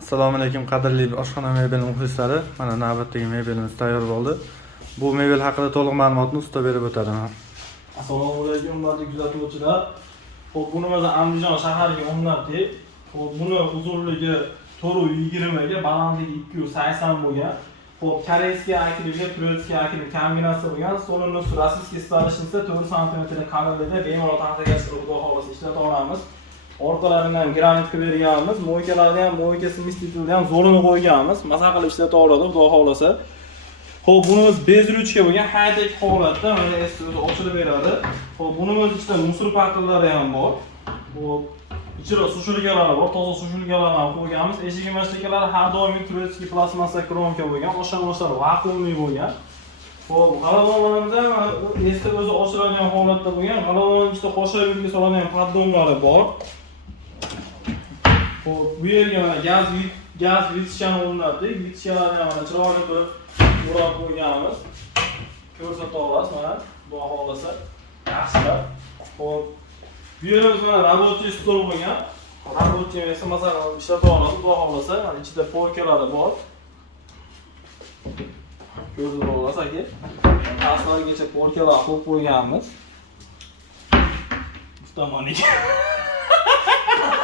Assalomu alaykum qadrli oshxona mebel muxlislari. Mana navbatdagi mebelimiz tayyor bo'ldi. Bu mebel haqida to'liq ma'lumotni usta berib o'tadi. Assalomu alaykum barcha kuzatuvchilar. Xo'p, buni o'zi Andijon shahariga o'rnatdik. Xo'p, buni uzunligi 420 ga, balandligi 280 bo'lgan. Xo'p, koreyskiy akriga, turetskiy akriga kombinatsiya bo'lgan. So'lini rossiyskiy stolishniца 4 sm qalinlikda bemalol taxtaga yashirib xudo xolasa ishlata olamiz. Orqalarini ham granitga berganmiz, mo'ykalarni ham mo'yka smestitilni ham zo'rini qo'yganmiz. Maza qilib ishlata oladi xudo xolasa. Xo'p, bunimiz bezruchka bo'lgan, high-tech holatda mana o'zi ochilib beradi. Xo'p, bunimiz ichida musor paktillari ham bor. Xo'p, ichida sushilgalari bor, toza sushilgalarni ham qo'yganmiz. Eshik mashtakalari har doim turetskiy plastmassa kromka bo'lgan, oshxonalar vakuumli bo'lgan. Xo'p, g'alabonlarimiz ham esda o'zi ochiladigan holatda bo'lgan. G'alabonning ichida qo'shilib soladigan paddonlari bor. Xo'p, bu yerga mana gaz vitishani o'rnatdik. Vitishlarni ham mana chiroyli bir o'rab qo'yganmiz. Ko'rsata olasiz mana, xudo xolasa. Yaxshilab. Xo'p, bu yerimiz mana рабочий stol bo'lgan. Рабочий esa masalan ishlata oladi, xudo xolasa. Mana ichida polkalari bor. Ko'rsata olasiz aka. Aslargacha polkalar qo'yib qo'yganmiz. Ustamoniga.